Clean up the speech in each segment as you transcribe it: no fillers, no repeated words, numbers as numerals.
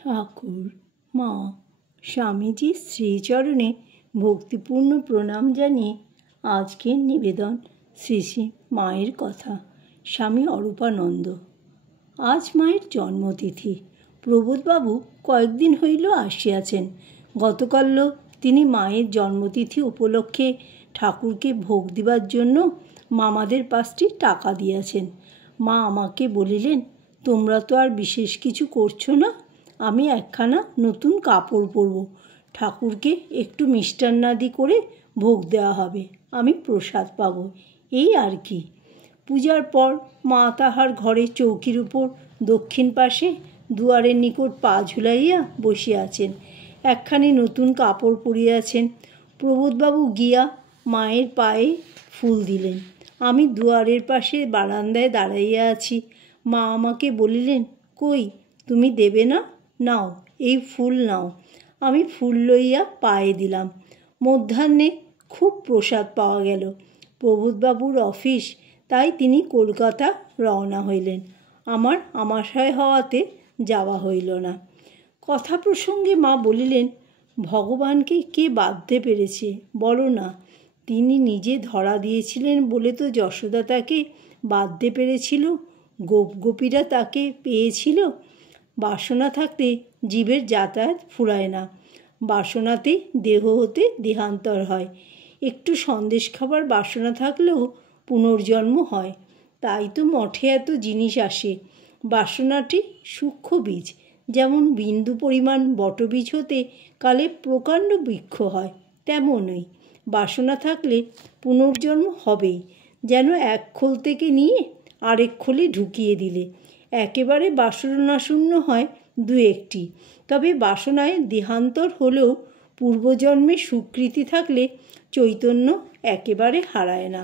ঠাকুর, মা, স্বামীজির শ্রীচরণে ভক্তিপূর্ণ প্রণাম জানিয়ে আজকের নিবেদন শ্রী শ্রী মায়ের কথা। স্বামী অরূপানন্দ। আজ মায়ের জন্মতিথি। প্রবোধবাবু কয়েকদিন হইল আসিয়াছেন। গতকাল তিনি মায়ের জন্মতিথি উপলক্ষে ঠাকুরকে ভোগ দিবার জন্য মামাদের 5টি টাকা দিয়াছেন। মা আমাকে বলিলেন, তোমরা তো আর বিশেষ কিছু করছো না, আমি একখানা নতুন কাপড় পরব, ঠাকুরকে একটু মিষ্টান্নাদি করে ভোগ দেওয়া হবে, আমি প্রসাদ পাব, এই আর কি। পূজার পর মা তাহার ঘরে চৌকির উপর দক্ষিণ পাশে দুয়ারের নিকট পা ঝুলাইয়া বসিয়াছেন, একখানি নতুন কাপড় পরিয়াছেন। প্রবোধবাবু গিয়া মায়ের পায়ে ফুল দিলেন। আমি দুয়ারের পাশে বারান্দায় দাঁড়াইয়া আছি। মা আমাকে বলিলেন, কই তুমি দেবে না? নাও, এই ফুল নাও। আমি ফুল লইয়া পায়ে দিলাম। মধ্যাহ্নে খুব প্রসাদ পাওয়া গেল। প্রবোধবাবুর অফিস, তাই তিনি কলকাতা রওনা হইলেন। আমার আমাশয় হওয়াতে যাওয়া হইল না। কথা প্রসঙ্গে মা বলিলেন, ভগবানকে কে বাঁধতে পেরেছে বলো না? তিনি নিজে ধরা দিয়েছিলেন বলে তো যশোদা তাকে বাঁধতে পেরেছিল, গোপগোপীরা তাকে পেয়েছিল। বাসনা থাকতে জীবের যাতায়াত ফুরায় না, বাসনাতে দেহ হতে দেহান্তর হয়। একটু সন্দেশ খাবার বাসনা থাকলেও পুনর্জন্ম হয়। তাই তো মঠে এত জিনিস আসে। বাসনাটি সূক্ষ্ম বীজ, যেমন বিন্দু পরিমাণ বটবীজ হতে কালে প্রকাণ্ড বৃক্ষ হয়, তেমনই বাসনা থাকলে পুনর্জন্ম হবেই। যেন এক খোল থেকে নিয়ে আরেক খোলে ঢুকিয়ে দিলে একেবারে বাসনাশূন্য হয় 2-1টি। তবে বাসনায় দেহান্তর হলেও পূর্বজন্মের সুকৃতি থাকলে চৈতন্য একেবারে হারায় না।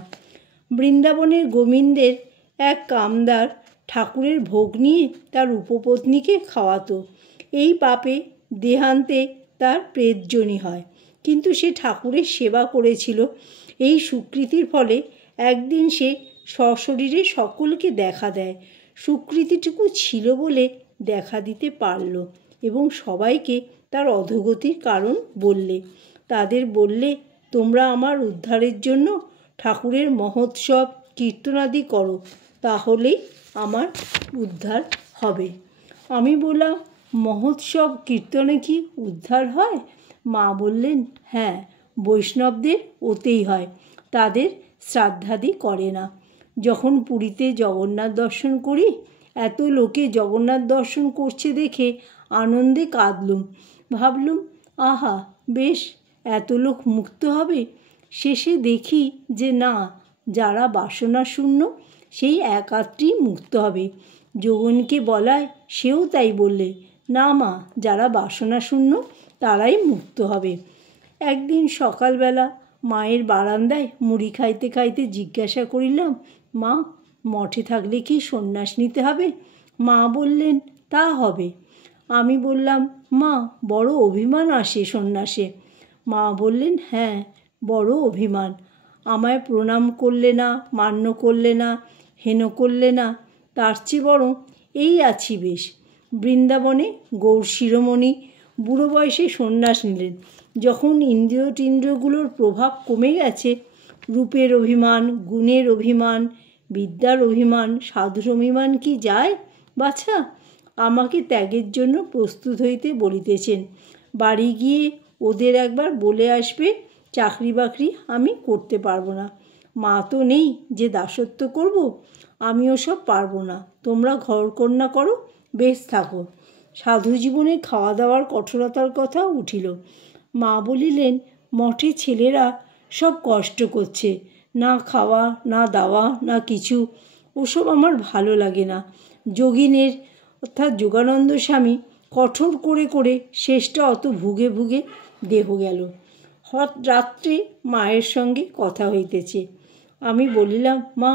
বৃন্দাবনের গোবিন্দের এক কামদার ঠাকুরের ভোগ নিয়ে তার উপপত্নীকে খাওয়াতো। এই পাপে দেহান্তে তার প্রেতজনি হয়, কিন্তু সে ঠাকুরের সেবা করেছিল। এই সুকৃতির ফলে একদিন সে সশরীরে সকলকে দেখা দেয়। সুকৃতিটুকু ছিল বলে দেখা দিতে পারল এবং সবাইকে তার অধোগতির কারণ বললে। তাদের বললে, তোমরা আমার উদ্ধারের জন্য ঠাকুরের মহোৎসব কীর্তনাদি করো, তাহলেই আমার উদ্ধার হবে। আমি বললাম, মহোৎসব কীর্তনে কি উদ্ধার হয়? মা বললেন, হ্যাঁ, বৈষ্ণবদের ওতেই হয়, তাদের শ্রাদ্ধাদি করে না। যখন পুরীতে জগন্নাথ দর্শন করি, এত লোকে জগন্নাথ দর্শন করছে দেখে আনন্দে কাঁদলুম। ভাবলুম, আহা বেশ, এত লোক মুক্ত হবে। শেষে দেখি যে না, যারা বাসনা শূন্য সেই একাত্রই মুক্ত হবে। যোগনকে বলায় সেও তাই বললে, না মা, যারা বাসনা শূন্য তারাই মুক্ত হবে। একদিন সকালবেলা মায়ের বারান্দায় মুড়ি খাইতে খাইতে জিজ্ঞাসা করিলাম, মা, মঠে থাকলে কি সন্ন্যাস নিতে হবে? মা বললেন, তা হবে। আমি বললাম, মা, বড় অভিমান আসে সন্ন্যাসে। মা বললেন, হ্যাঁ, বড় অভিমান। আমায় প্রণাম করলে না, মান্য করলে না, হেন করলে না, তার চেয়ে বরং এই আছি বেশ। বৃন্দাবনে গৌর শিরোমণি বুড়ো বয়সে সন্ন্যাস নিলেন। যখন ইন্দ্রিয় টিন্দ্রিয়গুলোর প্রভাব কমে গেছে, রূপের অভিমান, গুণের অভিমান, বিদ্যার অভিমান, সাধুর অভিমান কি যায় বাছা? আমাকে ত্যাগের জন্য প্রস্তুত হইতে বলিতেছেন। বাড়ি গিয়ে ওদের একবার বলে আসবে, চাকরি বাকরি আমি করতে পারবো না। মা তো নেই যে দাসত্ব করব, আমিও সব পারবো না। তোমরা ঘরকন্যা করো, বেশ থাকো। সাধু জীবনে খাওয়া দাওয়ার কঠোরতার কথা উঠিল। মা বলিলেন, মঠে ছেলেরা সব কষ্ট করছে, না খাওয়া না দাওয়া না কিছু, ওসব আমার ভালো লাগে না। যোগিনের অর্থাৎ যোগানন্দ স্বামী কঠোর করে করে শেষটা অত ভুগে ভুগে দেহ গেল। রাত্রে মায়ের সঙ্গে কথা হইতেছে। আমি বলিলাম, মা,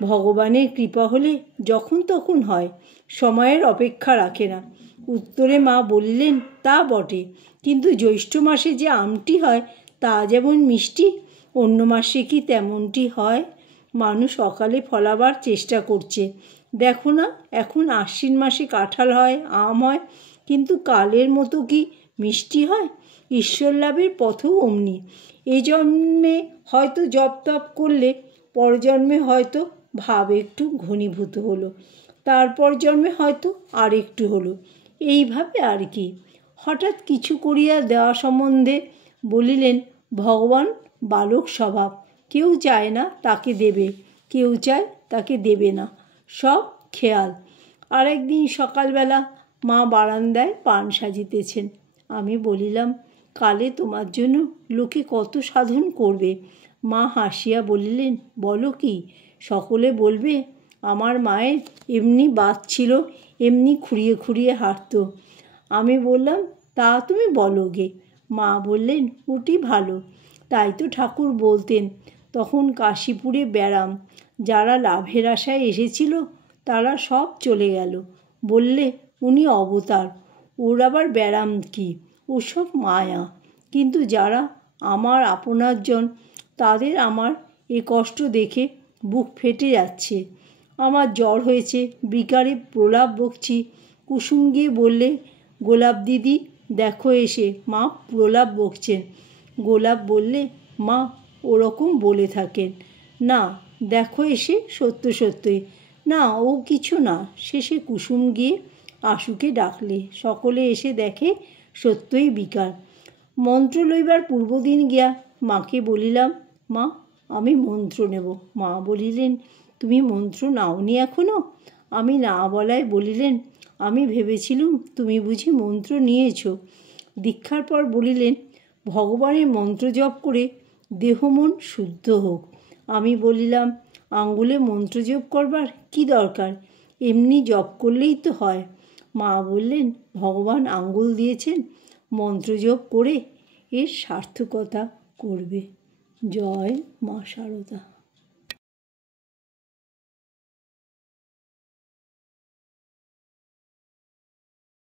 ভগবানের কৃপা হলে যখন তখন হয়, সময়ের অপেক্ষা রাখে না। উত্তরে মা বললেন, তা বটে, কিন্তু জ্যৈষ্ঠ মাসে যে আমটি হয় তা যেমন মিষ্টি, অন্য মাসে কি তেমনটি হয়? মানুষ অকালে ফলাবার চেষ্টা করছে। দেখো না, এখন আশ্বিন মাসে কাঁঠাল হয়, আম হয়, কিন্তু কালের মতো কি মিষ্টি হয়? ঈশ্বর লাভের পথও অমনি। এই জন্মে হয়তো জপ তপ করলে পরজন্মে হয়তো ভাব একটু ঘনীভূত হলো, তারপর জন্মে হয়তো আর একটু হলো, এইভাবে আর কি। হঠাৎ কিছু করিয়া দেওয়া সম্বন্ধে বলিলেন, ভগবান বালক স্বভাব, কেউ চায় না তাকে দেবে, কেউ চায় তাকে দেবে না, সব খেয়াল। আর একদিন সকালবেলা মা বারান্দায় পান সাজিতেছেন। আমি বলিলাম, কালে তোমার জন্য লোকে কত সাধন করবে। মা হাসিয়া বলিলেন, বলো কি? সকলে বলবে আমার মায়ের এমনি বাত ছিল, এমনি খুঁড়িয়ে খুঁড়িয়ে হাঁটত। আমি বললাম, তা তুমি বলো গে। মা বললেন, ওটি ভালো। তাই তো ঠাকুর বলতেন, তখন কাশীপুরে ব্যারাম, যারা লাভের আশায় এসেছিল তারা সব চলে গেল। বললে উনি অবতার, ওর আবার ব্যারাম কি, ওসব মায়া। কিন্তু যারা আমার আপনারজন, তাদের আমার এ কষ্ট দেখে বুক ফেটে যাচ্ছে। আমার জ্বর হয়েছে, বিকারে প্রলাপ বকছি। কুসুম গিয়ে বললে, গোলাপ দিদি দেখো এসে মা প্রলাপ বকছেন। গোলাপ বললে, মা ওরকম বলে থাকেন না, দেখো এসে সত্য সত্যই। না, ও কিছু না। শেষে কুসুম গিয়ে আশুকে ডাকলে, সকলে এসে দেখে সত্যই বিকার। মন্ত্র লইবার পূর্বদিন গিয়া মাকে বলিলাম, মা আমি মন্ত্র নেব। মা বলিলেন, তুমি মন্ত্র নাওনি এখনো? আমি না বলায় বলিলেন, আমি ভেবেছিলুম তুমি বুঝি মন্ত্র নিয়েছ। দীক্ষার পর বলিলেন, ভগবানের মন্ত্র জপ করে দেহ মন শুদ্ধ হোক। আমি বলিলাম, আঙ্গুলে মন্ত্র জপ করবার কি দরকার, এমনি জপ করলেই তো হয়। মা বললেন, ভগবান আঙ্গুল দিয়েছেন, মন্ত্র জপ করে এর সার্থকতা করবে। জয় মা শারদা।